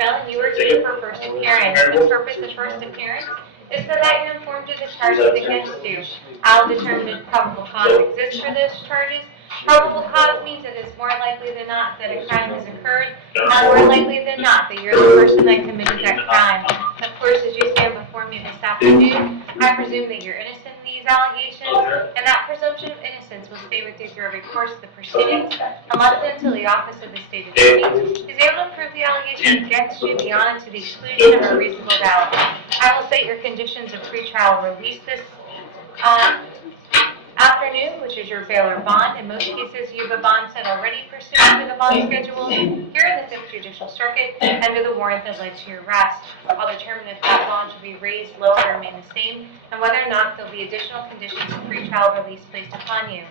felon, you are here for first appearance. The purpose of first appearance is so that you're informed of the charges against you. I'll determine if probable cause exists for those charges. Probable cause means that it's more likely than not that a crime has occurred, and more likely than not that you're the person that committed that crime. Of course, as you stand before me this afternoon, I presume that you're innocent in these allegations, and that presumption of innocence will stay with you through every course of the proceedings, unless and until the office of the state attorney is able to prove the allegation against you beyond and to the exclusion of a reasonable doubt. I will set your conditions of pretrial release this afternoon, which is your bail or bond. In most cases, you have a bond set already pursuant to the bond schedule here in the 5th Judicial Circuit under the warrant that led to your arrest. I'll determine if that bond should be raised, lowered, or remain the same, and whether or not there will be additional conditions of pretrial release placed upon you.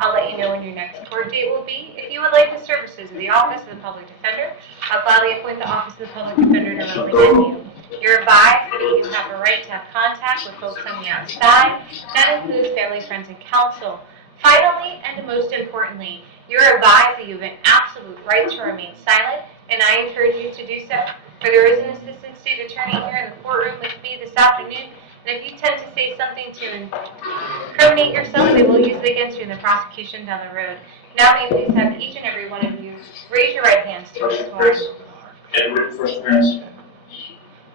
I'll let you know when your next court date will be. If you would like the services of the Office of the Public Defender, I'll gladly appoint the Office of the Public Defender to represent you. You're advised that you have a right to have contact with folks on the outside. That includes family, friends, and counsel. Finally, and most importantly, you're advised that you have an absolute right to remain silent, and I encourage you to do so. For there is an assistant state attorney here in the courtroom with me this afternoon, and if you tend to say something to incriminate yourself, they will use it against you in the prosecution down the road. Now may I please have each and every one of you raise your right hands to be sworn. Edward, first appearance.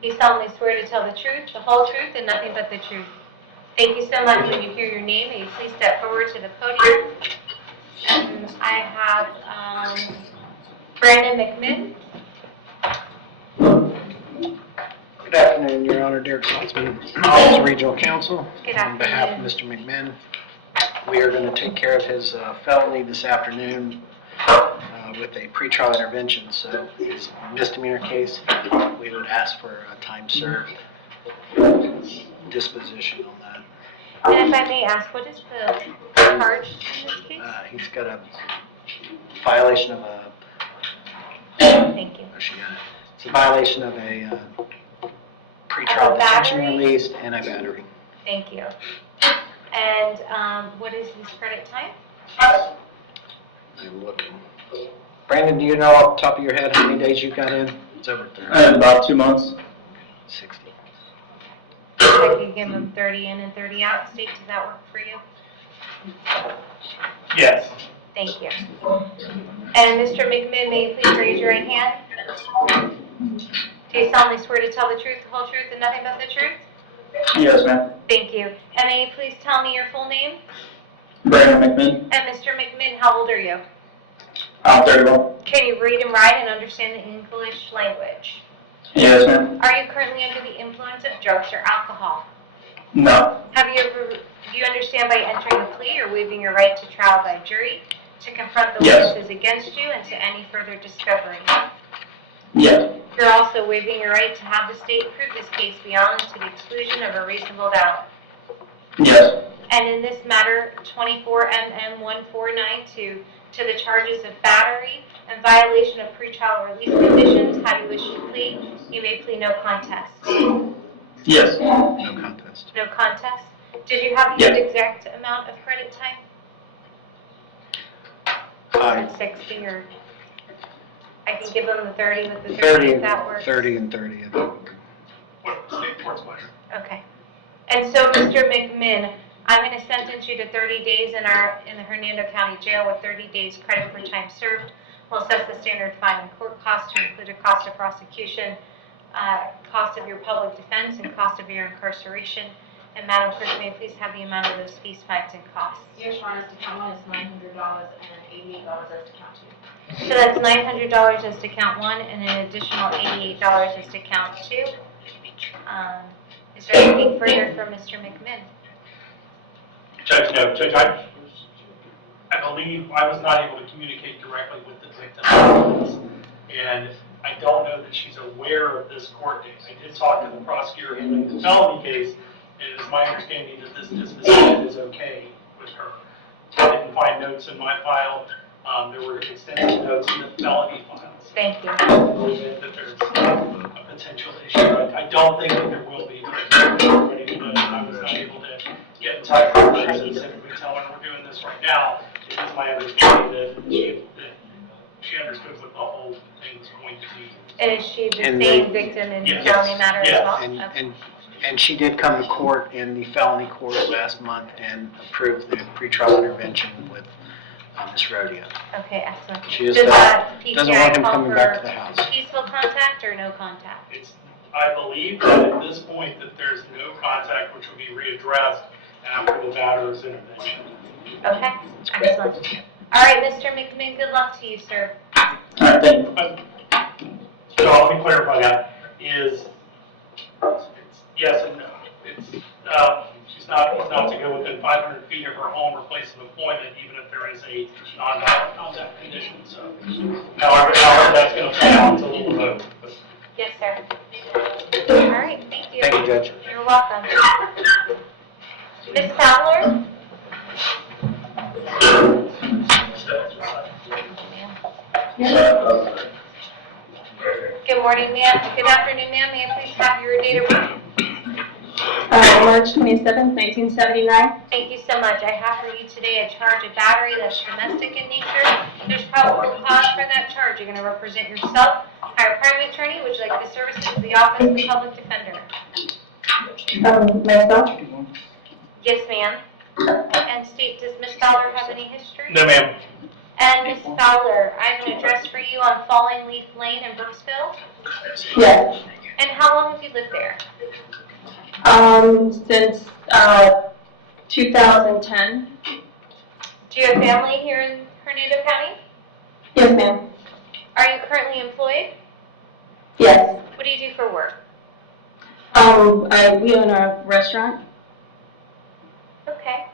You solemnly swear to tell the truth, the whole truth, and nothing but the truth. Thank you so much. When you hear your name, may you please step forward to the podium. And I have Brandon McMinn. Good afternoon, Your Honor. Derek Saltzman, Office of Regional Counsel. Good afternoon. On behalf of Mr. McMinn, we are going to take care of his felony this afternoon with a pretrial intervention. So it's a misdemeanor case. We would ask for a time served disposition on that. And if I may ask, what is the charge in this case? He's got a violation of a... Thank you. Where she got it? It's a violation of a pretrial detention release and a battery. Thank you. And what is his credit time? I'm looking. Brandon, do you know off the top of your head how many days you got in? It's over 30. About 2 months. 60. I could give him 30 in and 30 out. State, does that work for you? Yes. Thank you. And Mr. McMinn, may you please raise your right hand? Do you solemnly swear to tell the truth, the whole truth, and nothing but the truth? Yes, ma'am. Thank you. And may you please tell me your full name? Brandon McMinn. And Mr. McMinn, how old are you? I'm 31. Can you read and write and understand the English language? Yes, ma'am. Are you currently under the influence of drugs or alcohol? No. Do you understand by entering a plea or waiving your right to trial by jury to confront the Yes. witnesses against you and to any further discovery? Yes. You're also waiving your right to have the state prove this case beyond to the exclusion of a reasonable doubt. Yes. And in this matter, 24 MM 1492, to the charges of battery and violation of pretrial release conditions, how do you wish to plead? You may plead no contest. Yes. No contest. No contest? Did you have the exact amount of credit time? 60 or... I can give them the 30 with the 30 if that works. 30 and 30. Okay. And so, Mr. McMinn, I'm going to sentence you to 30 days in the Hernando County Jail with 30 days credit for time served. We'll assess the standard fine and court costs to include a cost of prosecution, cost of your public defense, and cost of your incarceration. And Madam Clerk, may I please have the amount of those fees, fines, and costs? Yes, Your Honor, as to count 1 is $900 and $88 as to count 2. So that's $900 as to count 1 and an additional $88 as to count 2. Is there anything further for Mr. McMinn? Judge, no. Judge, I believe I was not able to communicate directly with the victim. And I don't know that she's aware of this court case. I did talk to the prosecutor handling the felony case, and it is my understanding that this disposition is okay with her. I didn't find notes in my file. There were extensive notes in the felony files. Thank you. That there's a potential issue. I don't think that there will be, but everybody knows that I was not able to get in touch with her and specifically tell her we're doing this right now. It is my understanding that she understood what the whole thing was going to be. And is she the And same they- victim in the Yes. felony matter as Yes. well? And, Okay. and she did come to court in the felony court last month and approved the pretrial intervention with Ms. Rodeo. Okay, excellent. She just Does that doesn't want him PCI call coming back to for the house. peaceful contact or no contact? I believe that at this point that there's no contact, which will be readdressed after the batter's intervention. Okay, excellent. All right, Mr. McMinn, good luck to you, sir. All right, thank you. So let me clarify that, is, yes and no. He's not to go within 500 feet of her home or place of employment, even if there is a non-violent contact condition, so. However that's gonna play out until the vote. But Yes, sir. All right, thank you. Thank you, Judge. You're welcome. Ms. Fowler? Good morning, ma'am. Good afternoon, ma'am. May I please have your date of birth? March 27th, 1979. Thank you so much. I have for you today a charge of battery that's domestic in nature. There's probable cause for that charge. You're going to represent yourself, hire a private attorney. Would you like the services of the Office of the Public Defender? Myself? Yes, ma'am. And state, does Ms. Fowler have any history? No, ma'am. And Ms. Fowler, I have an address for you on Falling Leaf Lane in Brooksville. Yes. And how long have you lived there? Since 2010. Do you have family here in Hernando County? Yes, ma'am. Are you currently employed? Yes. What do you do for work? We own a restaurant. Okay.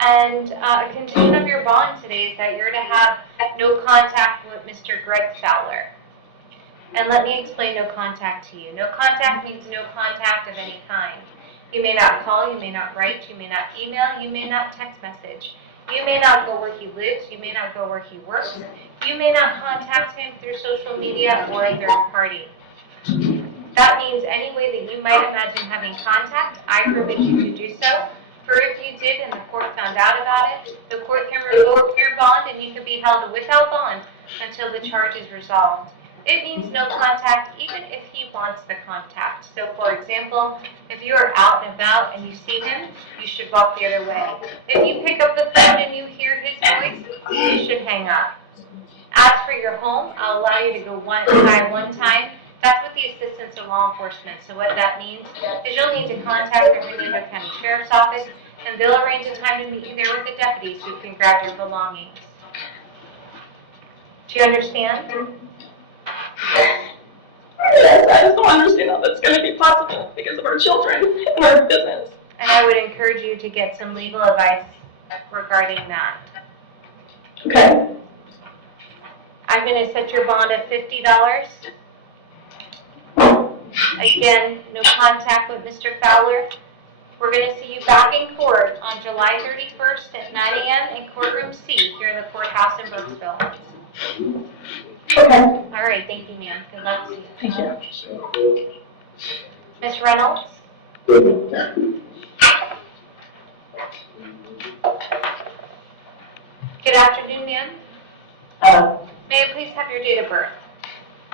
And a condition of your bond today is that you're to have no contact with Mr. Greg Fowler. And let me explain no contact to you. No contact means no contact of any kind. You may not call, you may not write, you may not email, you may not text message. You may not go where he lives, you may not go where he works. You may not contact him through social media or a third party. That means any way that you might imagine having contact, I forbid you to do so. For if you did and the court found out about it, the court can revoke your bond and you can be held without bond until the charge is resolved. It means no contact even if he wants the contact. So for example, if you are out and about and you see him, you should walk the other way. If you pick up the phone and you hear his voice, you should hang up. As for your home, I'll allow you to go one time. That's with the assistance of law enforcement. So what that means is you'll need to contact the Hernando County Sheriff's Office and they'll arrange a time to meet you there with the deputies who can grab your belongings. Do you understand? Yes, I just don't understand how that's going to be possible because of our children and our business. And I would encourage you to get some legal advice regarding that. Okay. I'm going to set your bond at $50. Again, no contact with Mr. Fowler. We're going to see you back in court on July 31st at 9 a.m. in courtroom C here in the courthouse in Brooksville. Okay. All right, thank you, ma'am. Good luck to you. Thank you. Ms. Reynolds? Good afternoon, ma'am. May I please have your date of birth?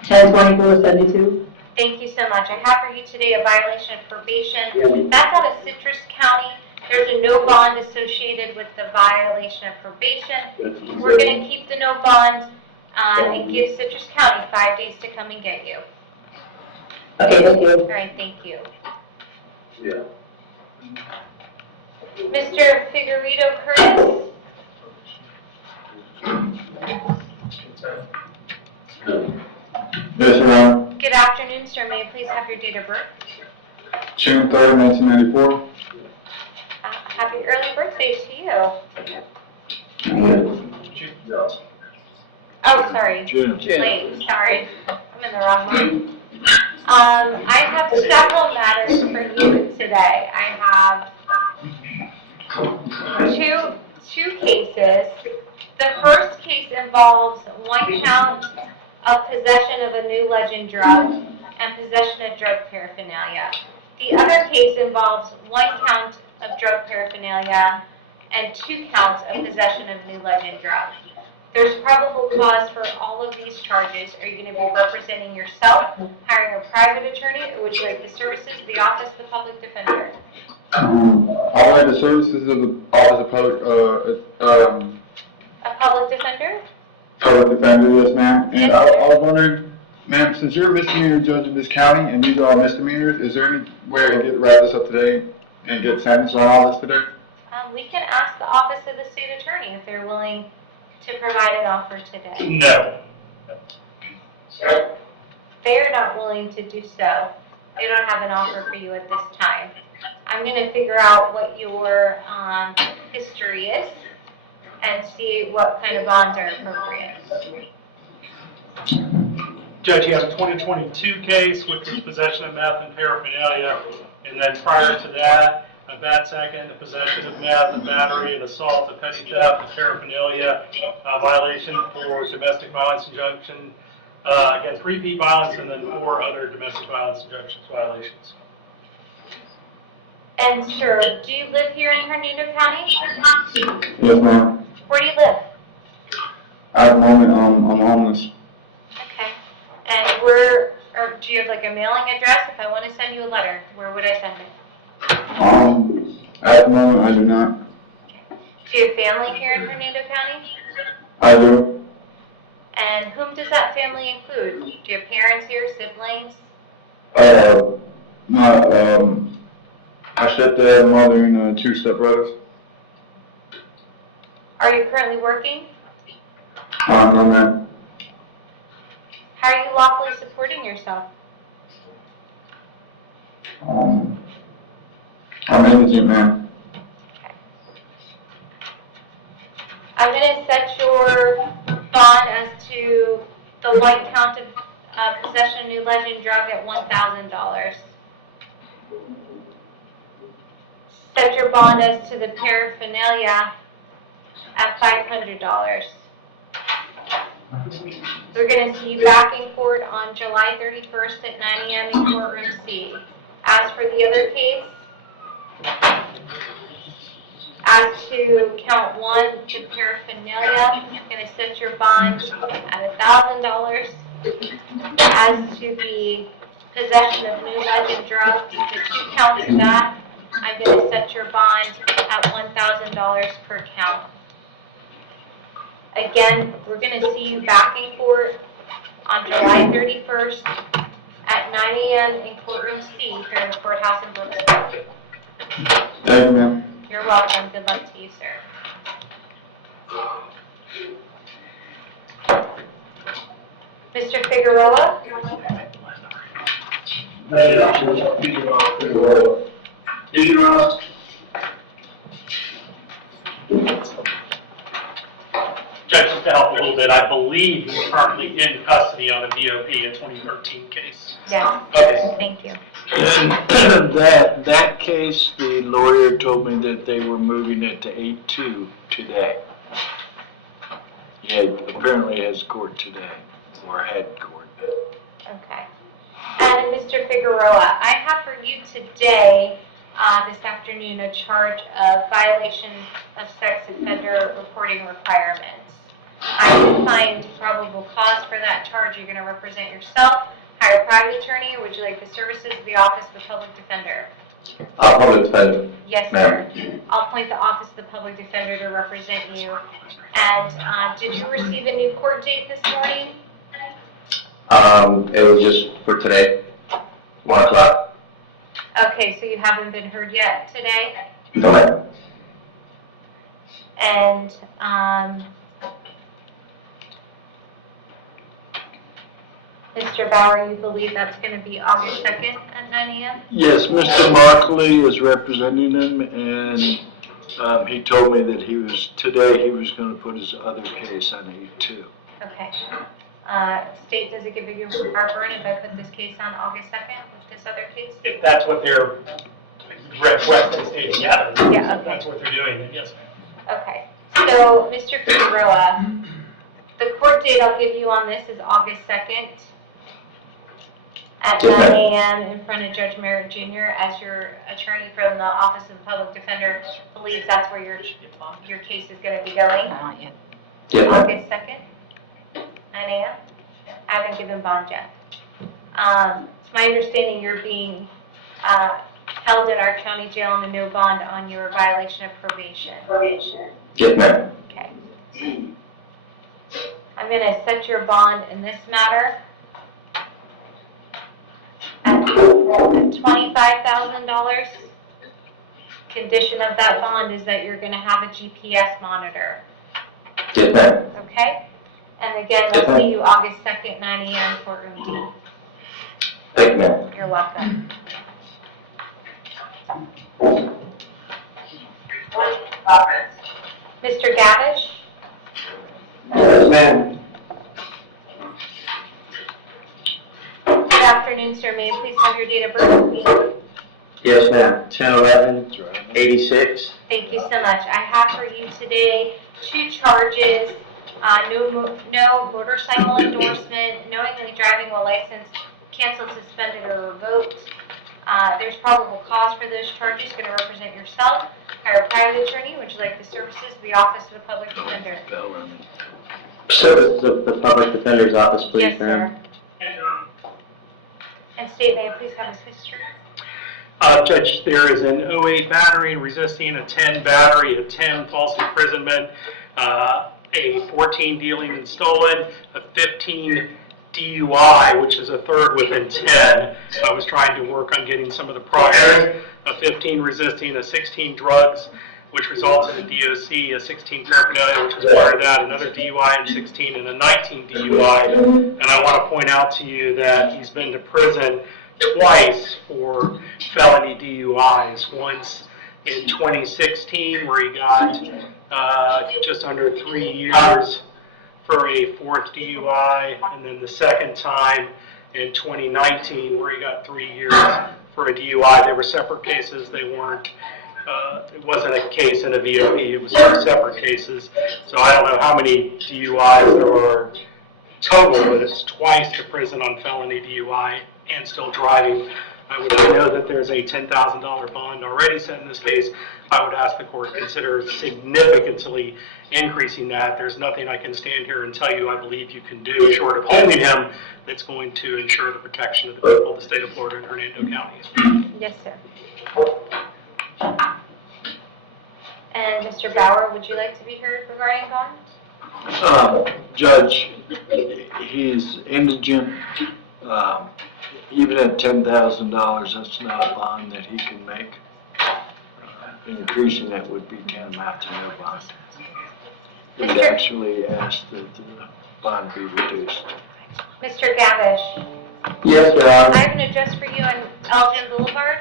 10/24/72. Thank you so much. I have for you today a violation of probation. That's out of Citrus County. There's a no bond associated with the violation of probation. We're going to keep the no bond and give Citrus County 5 days to come and get you. Okay, thank you. All right, thank you. Mr. Figueredo Curtis? Yes, Your Honor. Good afternoon, sir. May I please have your date of birth? June 3rd, 1994. Happy early birthday to you. Oh, sorry. June. Late, sorry. I'm in the wrong month. I have several matters for you today. I have two cases. The first case involves one count of possession of a new legend drug and possession of drug paraphernalia. The other case involves one count of drug paraphernalia and 2 counts of possession of new legend drug. There's probable cause for all of these charges. Are you going to be representing yourself, hiring a private attorney, or would you like the services of the Office of the Public Defender? I would like the services of the Office of A public defender? Public Defender, yes, ma'am. And I was wondering, ma'am, since you're a misdemeanor judge in this county and these are all misdemeanors, is there any way I can wrap this up today and get sentenced on all this today? We can ask the Office of the State Attorney if they're willing to provide an offer today. No. They're not willing to do so. They don't have an offer for you at this time. I'm going to figure out what your history is and see what kind of bonds are appropriate. Judge, you have a 2022 case, which was possession of meth and paraphernalia, and then prior to that, a bad second, a possession of meth, a battery, an assault, a petty theft, a paraphernalia, a violation for domestic violence injunction against repeat violence, and then 4 other domestic violence injunction violations. And sir, do you live here in Hernando County? Yes, ma'am. Where do you live? At the moment, I'm homeless. Okay. And where, or do you have like a mailing address? If I want to send you a letter, where would I send it? At the moment, I do not. Do you have family here in Hernando County? I do. And whom does that family include? Do you have parents here, siblings? My stepdad, mother, and 2 stepbrothers. Are you currently working? No, ma'am. How are you lawfully supporting yourself? I'm indigent, ma'am. I'm going to set your bond as to the light count of possession of new legend drug at $1,000. Set your bond as to the paraphernalia at $500. We're going to see you back in court on July 31st at 9 a.m. in courtroom C. As for the other case, as to count 1, the paraphernalia, I'm going to set your bond at $1,000. As to the possession of new legend drugs, the 2 counts of that, I'm going to set your bond at $1,000 per count. Again, we're going to see you back in court on July 31st at 9 a.m. in courtroom C here in the courthouse in Brooksville. Thank you, ma'am. You're welcome. Good luck to you, sir. Mr. Figueroa? Judge, just to help a little bit, I believe he's currently in custody on a BOP, a 2013 case. Yes. Okay. Thank you. And that case, the lawyer told me that they were moving it to 8-2 today. Yeah, apparently has court today, or had court. Okay. And Mr. Figueroa, I have for you today, this afternoon, a charge of violation of sex offender reporting requirements. I will find probable cause for that charge. You're going to represent yourself, hire a private attorney, or would you like the services of the Office of the Public Defender? Public Defender. Yes, sir. I'll appoint the Office of the Public Defender to represent you. And did you receive a new court date this morning? It was just for today, 1 o'clock. Okay, so you haven't been heard yet today? No, ma'am. And Mr. Bauer, you believe that's going to be August 2nd at 9 a.m.? Yes, Mr. Markley is representing him, and he told me that today he was going to put his other case on 8-2. Okay. State, does it give you heartburn if I put this case on August 2nd with this other case? If that's what they're requesting, stating, yeah, Yeah, okay. that's what they're doing, then yes, ma'am. Okay. So, Mr. Figueroa, the court date I'll give you on this is August 2nd at 9 a.m. in front of Judge Merritt Jr. as your attorney from the Office of the Public Defender believes that's where your case is going to be going. Yes, ma'am. August 2nd, 9 a.m.? I haven't given bond yet. It's my understanding you're being held in our county jail on a no bond on your violation of probation. Yes, ma'am. Okay. I'm going to set your bond in this matter at $25,000. Condition of that bond is that you're going to have a GPS monitor. Yes, ma'am. Okay? And again, Yes, we'll ma'am. see you August 2nd, 9 a.m. courtroom D. Thank you, ma'am. You're welcome. Mr. Gavish? Yes, ma'am. Good afternoon, sir. May I please have your date of birth with me? Yes, ma'am. 10/11/86. Thank you so much. I have for you today 2 charges. No motorcycle endorsement, knowingly driving while licensed, canceled, suspended, or revoked. There's probable cause for those charges. Going to represent yourself. Hire a private attorney. Would you like the services of the Office of the Public Defender? Service of the Public Defender's Office, please, Yes, sir. ma'am. And state, may I please have his history? Judge, there is an 08 battery resisting, a 10 battery, a 10 false imprisonment, a 14 dealing and stolen, a 15 DUI, which is a third within 10. I was trying to work on getting some of the progress. A 15 resisting, a 16 drugs, which resulted in DOC, a 16 paraphernalia, which was part of that, another DUI and 16, and a 19 DUI. And I want to point out to you that he's been to prison twice for felony DUIs. Once in 2016, where he got just under 3 years for a 4th DUI, and then the second time in 2019, where he got 3 years for a DUI. They were separate cases. They weren't. It wasn't a case in a VOP. It was 2 separate cases. So I don't know how many DUIs there are total, but it's twice to prison on felony DUI and still driving. I know that there's a $10,000 bond already set in this case. I would ask the court to consider significantly increasing that. There's nothing I can stand here and tell you I believe you can do short of holding him that's going to ensure the protection of the people of the state of Florida and Hernando counties. Yes, sir. And Mr. Bauer, would you like to be heard regarding bond? Judge, he's indigent. Even at $10,000, that's not a bond that he can make. Increasing that would be tantamount to no bond. We'd Mr. actually ask that the bond be reduced. Mr. Gavish, Yes, Your I Honor. have an address for you on Elgin Boulevard.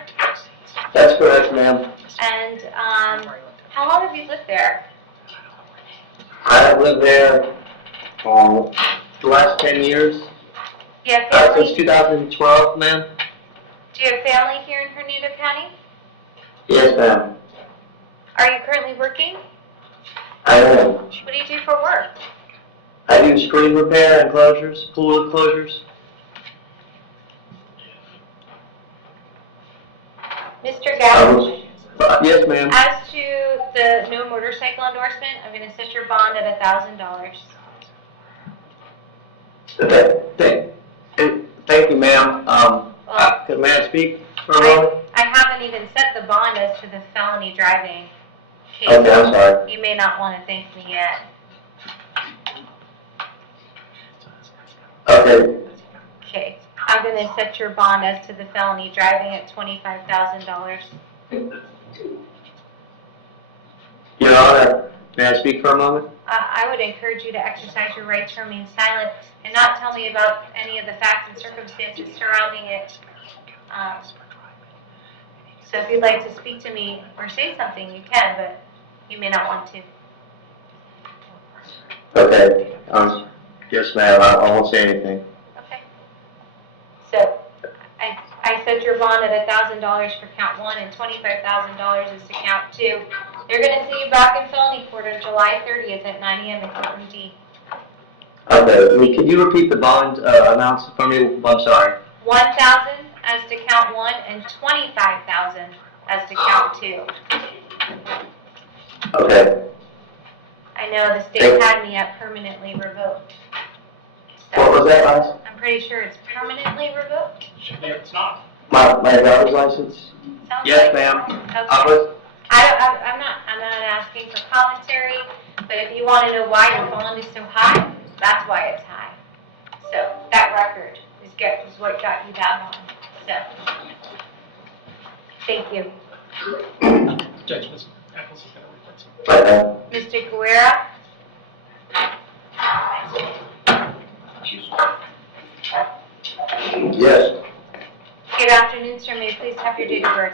That's correct, ma'am. And how long have you lived there? I have lived there for the last 10 years. Do you have Since family? 2012, ma'am. Do you have family here in Hernando County? Yes, ma'am. Are you currently working? I am. What do you do for work? I do screen repair enclosures, pool enclosures. Mr. Gavish, Yes, ma'am. as to the no motorcycle endorsement, I'm going to set your bond at $1,000. Okay, thank you, ma'am. Could may I speak for a moment? I haven't even set the bond as to the felony driving case. Okay, I'm sorry. You may not want to thank me yet. Okay, Okay, I'm going to set your bond as to the felony driving at $25,000. Your Honor, may I speak for a moment? I would encourage you to exercise your right to remain silent and not tell me about any of the facts and circumstances surrounding it. So if you'd like to speak to me or say something, you can, but you may not want to. Okay, yes, ma'am, I won't say anything. Okay. So I set your bond at $1,000 for count 1 and $25,000 is to count 2. They're going to see you back in felony court on July 30th at 9 a.m. in courtroom D. Okay, can you repeat the bond amounts for me? I'm sorry. $1,000 as to count 1 and $25,000 as to count 2. Okay, I know the state had me at permanently revoked. What was that, Liza? I'm pretty sure it's permanently revoked. Should be, it's not. My driver's license? Sounds Yes, like ma'am. it. I Okay. was, I'm not asking for commentary, but if you want to know why your bond is so high, that's why it's high. So that record is what got you that bond. So, thank you. Judge, Ms. Eccles is going to report something. right now. Mr. Guerra? Yes. Good afternoon, sir. May I please have your date of birth?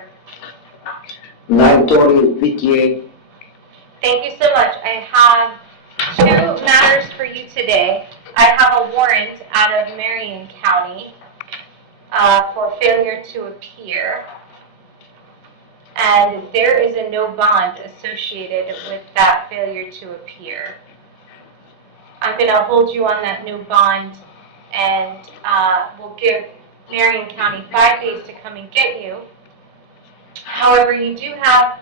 9/20/58. Thank you so much. I have two matters for you today. I have a warrant out of Marion County for failure to appear. And there is a no bond associated with that failure to appear. I'm going to hold you on that no bond, and we'll give Marion County 5 days to come and get you. However, you do have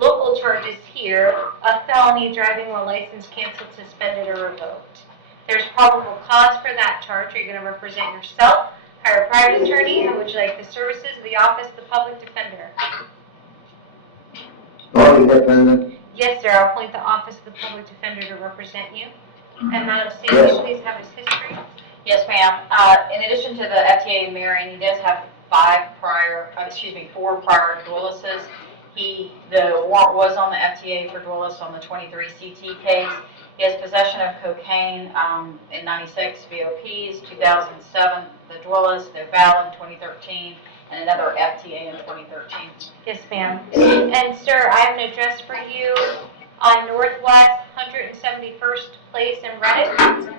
local charges here, a felony driving while license canceled, suspended, or revoked. There's probable cause for that charge. Are you going to represent yourself, hire a private attorney, or would you like the services of the Office of the Public Defender? Morning, President. Yes, sir. I'll appoint the Office of the Public Defender to represent you. And Madam State, Yes. please have his history. Yes, ma'am. In addition to the FTA in Marion, he does have 4 prior dualises. The warrant was on the FTA for dualis on the 23 CT case. He has possession of cocaine in 96 VOPs, 2007 the dualis, the Val in 2013, and another FTA in 2013. Yes, ma'am. And sir, I have an address for you on Northwest 171st Place in Reddit.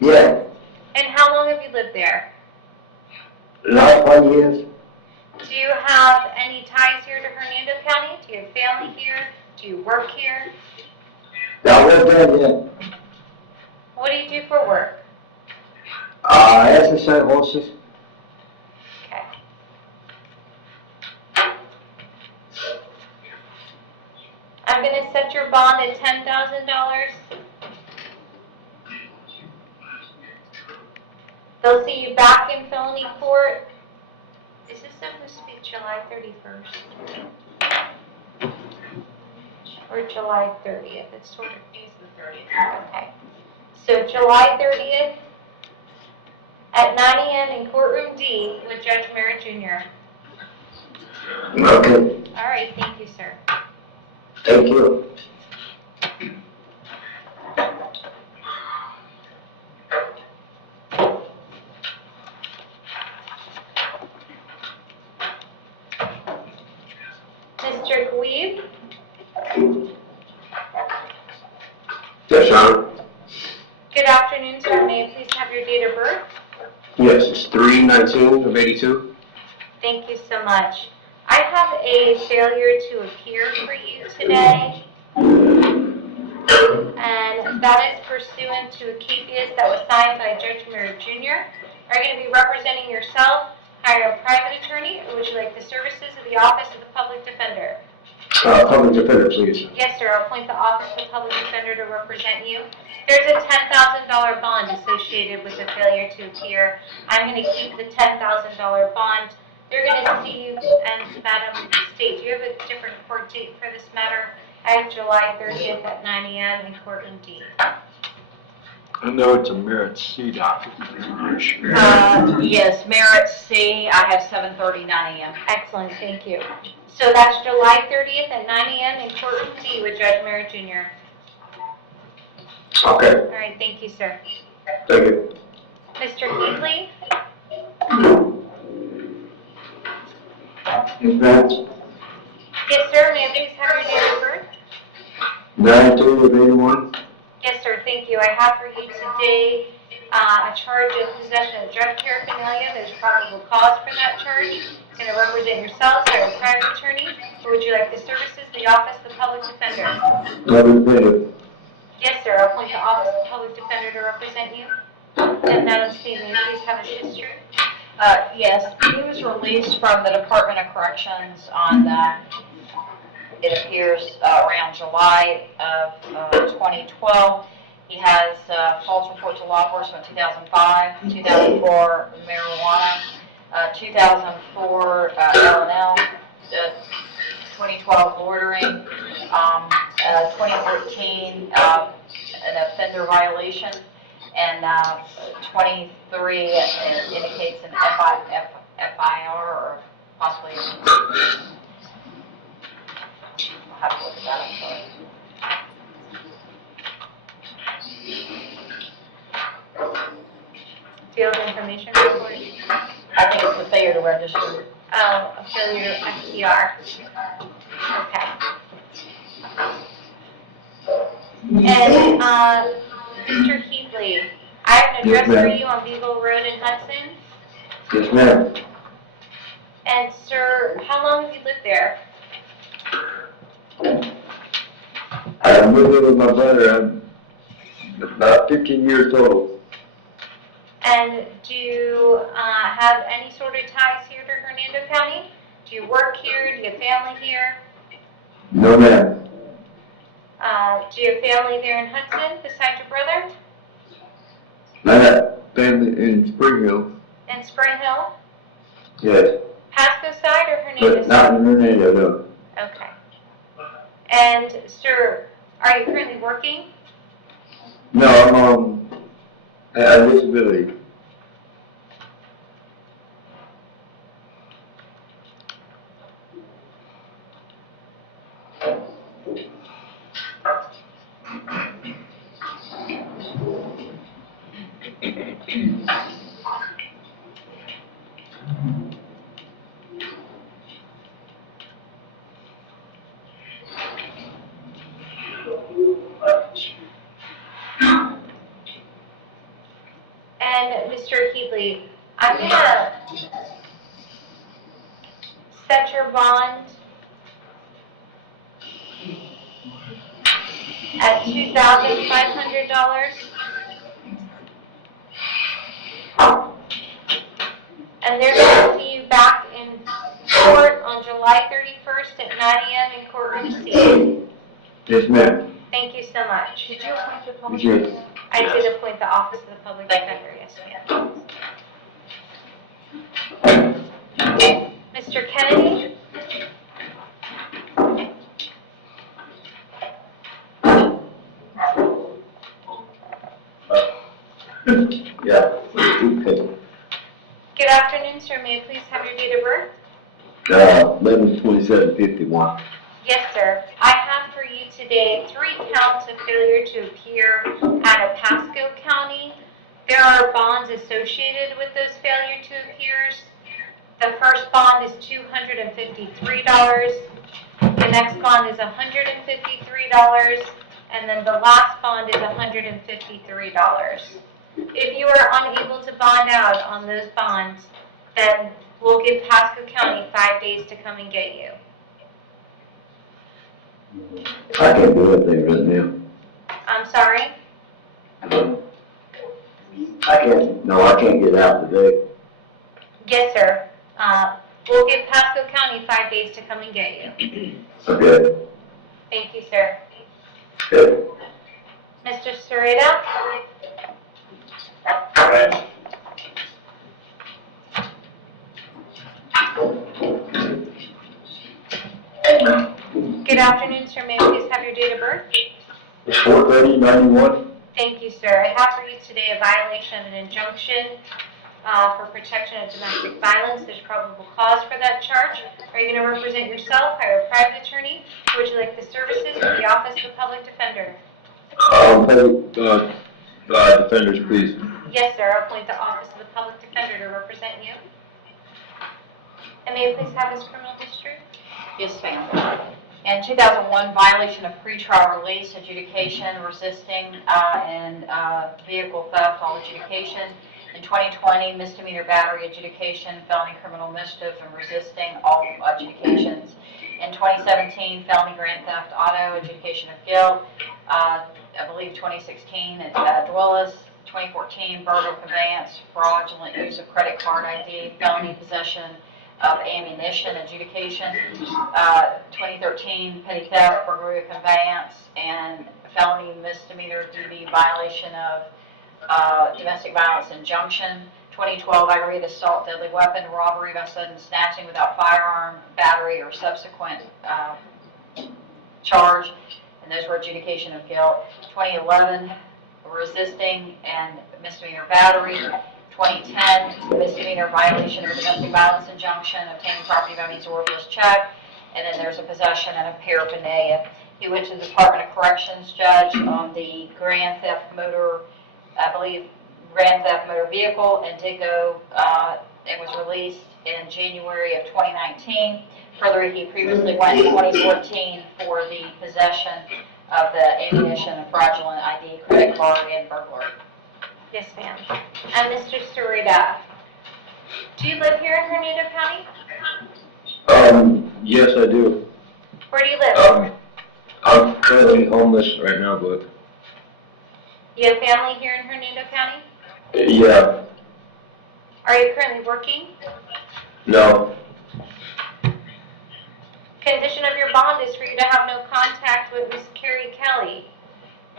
Yeah, And how long have you lived there? last 1 year. Do you have any ties here to Hernando County? Do you have family here? Do you work here? I was there, yeah. What do you do for work? Exercise horses. Okay. I'm going to set your bond at $10,000. They'll see you back in felony court. Is this supposed to be July 31st? Or July 30th? It's sort of is the 30th. Okay. So July 30th at 9 a.m. in courtroom D with Judge Merritt Jr. Okay, All right, thank you, sir. thank you. Mr. Gweeb? Yes, Sean? Good afternoon, sir. May I please have your date of birth? Yes, it's 3/19/82. Thank you so much. I have a failure to appear for you today, and that is pursuant to a capias that was signed by Judge Merritt Jr. Are you going to be representing yourself, hire a private attorney, or would you like the services of the Office of the Public Defender? Public defender, please. Yes, sir. I'll appoint the Office of the Public Defender to represent you. There's a $10,000 bond associated with the failure to appear. I'm going to keep the $10,000 bond. They're going to see you, and Madam State, do you have a different court date for this matter? I have July 30th at 9 a.m. in courtroom D. I know it's a Merit C document. Yes, Merit C, I have 7:39 a.m. Excellent, thank you. So that's July 30th at 9 a.m. in courtroom D with Judge Merritt Jr. Okay, All right, thank you, sir. thank you. Mr. Heatley? In fact, Yes, sir. May I please have your date of birth? 9/2/81. Yes, sir. Thank you. I have for you today a charge of possession of drug paraphernalia. There's probable cause for that charge. Going to represent yourself or a private attorney, or would you like the services of the Office of the Public Defender? Public defender. Yes, sir. I'll appoint the Office of the Public Defender to represent you. And Madam State, may I please have his history? Yes, he was released from the Department of Corrections on it appears around July of 2012. He has false report to law enforcement 2005, 2004 marijuana, 2004 L&L, 2012 loitering, 2014 an offender violation, and 23 indicates an FIR or possibly. I'll have to look at that. I'm sorry. Do you have information report? I think it's the failure to register. Oh, a failure SDR. Okay. And, Mr. Heatley, I have an Yes, address for ma'am. you on Beagle Road in Hudson. Yes, ma'am. And, sir, how long have you lived there? I moved in with my brother. I'm about 15 years old. And do you have any sort of ties here to Hernando County? Do you work here? Do you have family here? No, ma'am. Do you have family there in Hudson besides your brother? I have family in Spring Hill. In Spring Hill? Yes. Pasco side or Hernando But not side? in Hernando, no. Okay. And, sir, are you currently working? No, I'm on a disability. And Mr. Heatley, I'm gonna set your bond at $2,500. And they're gonna see you back in court on July 31st at 9 a.m. in courtroom C. Yes, ma'am. Thank you so much. Did you appoint the public Yes. defender? I did appoint the Office of the Public Thank you. Defender, yes, ma'am. Mr. Kennedy? Yeah. Okay. Good afternoon, sir. May I please have your date of birth? 11/27/51. Yes, sir. I have for you today 3 counts of failure to appear out of Pasco County. There are bonds associated with those failure to appears. The first bond is $253. The next bond is $153. And then the last bond is $153. If you are unable to bond out on those bonds, then we'll give Pasco County 5 days to come and get you. I can't do anything right now. I'm sorry? I can't get out today. Yes, sir. We'll give Pasco County 5 days to come and get you. Okay. Thank you, sir. Good. Mr. Sarita? Good afternoon, sir. May I please have your date of birth? It's 4/30/91. Thank you, sir. I have for you today a violation of an injunction for protection of domestic violence. There's probable cause for that charge. Are you going to represent yourself, hire a private attorney, or would you like the services of the Office of the Public Defender? Defenders, please. Yes, sir. I'll appoint the Office of the Public Defender to represent you. And may I please have his criminal history? Yes, ma'am. In 2001, violation of pretrial release, adjudication, resisting, and vehicle theft, all adjudication. In 2020, misdemeanor battery adjudication, felony criminal mischief, and resisting, all adjudications. In 2017, felony grand theft auto, adjudication of guilt. I believe 2016 at Dwellis. 2014, burglary conveyance, fraudulent use of credit card ID, felony possession of ammunition adjudication, 2013 petty theft, burglary of conveyance, and felony misdemeanor DV violation of domestic violence injunction, 2012 aggravated assault, deadly weapon, robbery by sudden snatching without firearm, battery, or subsequent charge, and those were adjudication of guilt. 2011 resisting and misdemeanor battery. 2010 misdemeanor violation of a domestic violence injunction, obtaining property by means of worthless check, and then there's a possession and a paraphernalia. He went to the Department of Corrections judge on the grand theft motor, I believe, grand theft motor vehicle, and did go, and was released in January of 2019. Further, he previously went in 2014 for the possession of the ammunition and fraudulent ID, credit card, and burglary. Yes, ma'am. And Mr. Sarita, do you live here in Hernando County? Yes, I do. Where do you live? I'm currently homeless right now, but. You have family here in Hernando County? Yeah, Are you currently working? no. Condition of your bond is for you to have no contact with Miss Carrie Kelly.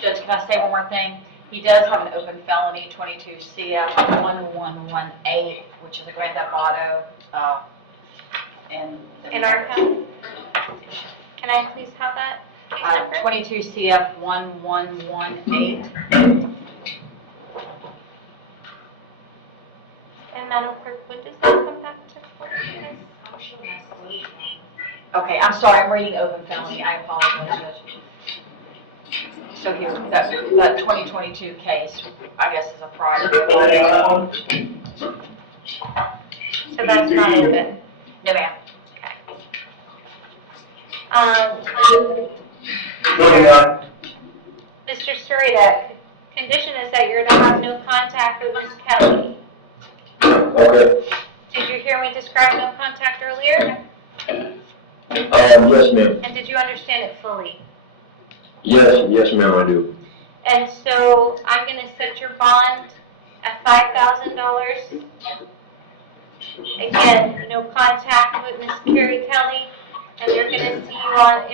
Judge, can I say one more thing? He does have an open felony, 22 CF 1118, which is a grand theft auto, In our county? Can I please have that case number? 22 CF 1118. And Madam Clerk, what does that come back to for? Okay, I'm sorry, I'm reading open felony, I apologize, Judge. So here, that 2022 case, I guess is a prior. So that's not open. No, ma'am. Moving on. Mr. Sarita, condition is that you're to have no contact with Miss Kelly. Okay. Did you hear me describe no contact earlier? Yes, ma'am. And did you understand it fully? Yes, ma'am, I do. And so I'm going to set your bond at $5,000. Again, no contact with Miss Carrie Kelly, and they're going to see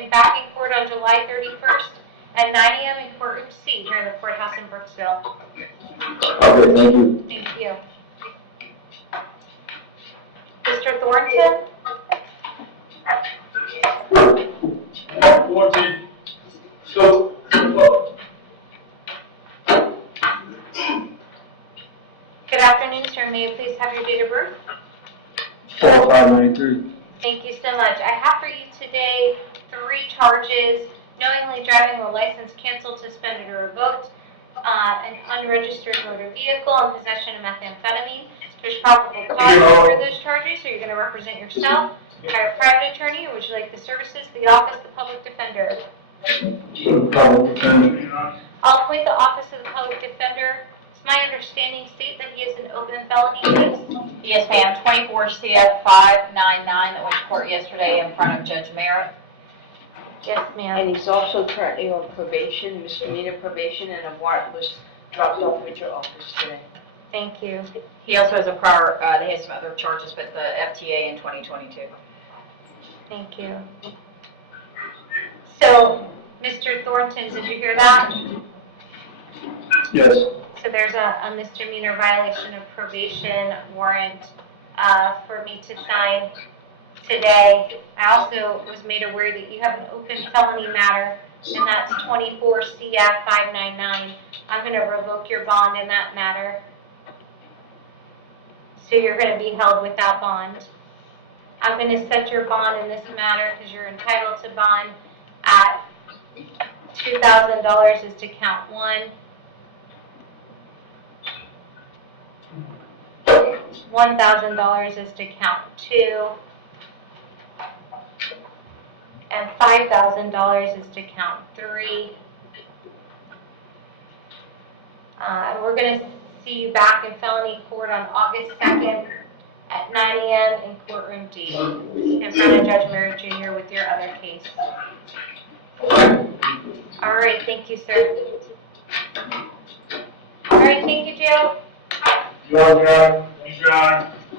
you back in court on July 31st at 9 a.m. in courtroom C here in the courthouse in Brooksville. Okay, thank you. Thank you. Mr. Thornton? Thornton, so, Good afternoon, sir. May I please have your date of birth? 4593. Thank you so much. I have for you today 3 charges: knowingly driving a license canceled, suspended, or revoked, an unregistered motor vehicle, and possession of methamphetamine. There's probable cause for those charges, so you're going to represent yourself, hire a private attorney, or would you like the services of the office of the public defender? I'll appoint the office of the public defender. It's my understanding state that he is an open felony case. Yes, ma'am, 24 CF 599 that went to court yesterday in front of Judge Merritt. Yes, ma'am. And he's also currently on probation, misdemeanor probation, and a warrant was dropped off at your office today. Thank you. He also has a prior, he has some other charges, but the FTA in 2022. Thank you. So, Mr. Thornton, did you hear that? Yes. So there's a misdemeanor violation of probation warrant for me to sign today. I also was made aware that you have an open felony matter, and that's 24 CF 599. I'm going to revoke your bond in that matter. So you're going to be held without bond. I'm going to set your bond in this matter because you're entitled to bond at $2,000 is to count 1. $1,000 is to count 2. And $5,000 is to count 3. And we're going to see you back in felony court on August 2nd at 9 a.m. in courtroom D in front of Judge Merritt Jr. with your other case. All right, thank you, sir. All right, thank you, Joe. Thank you, Your Honor.